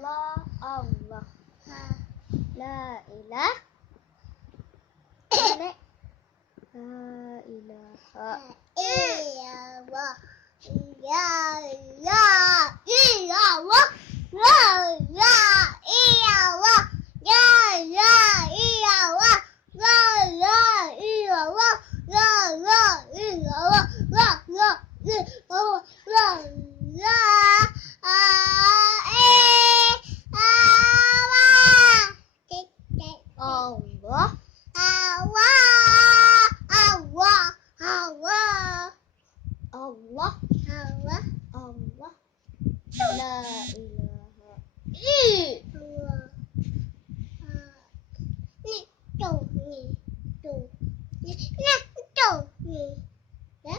Allah, Allah. La ilah. La ilaha. Allah. Ya Allah. Ya Allah. Ya Allah. Ya Allah. Ya Allah. Ya Allah. Ya Allah. Ya Allah. Ya Allah. Ya Allah. Ya Allah. Ya Allah. Ya Allah. Allah, Allah. Allah, Allah. Allah. La ilaha. Allah. Ni tu ni tu. Ni tu ni. Ya.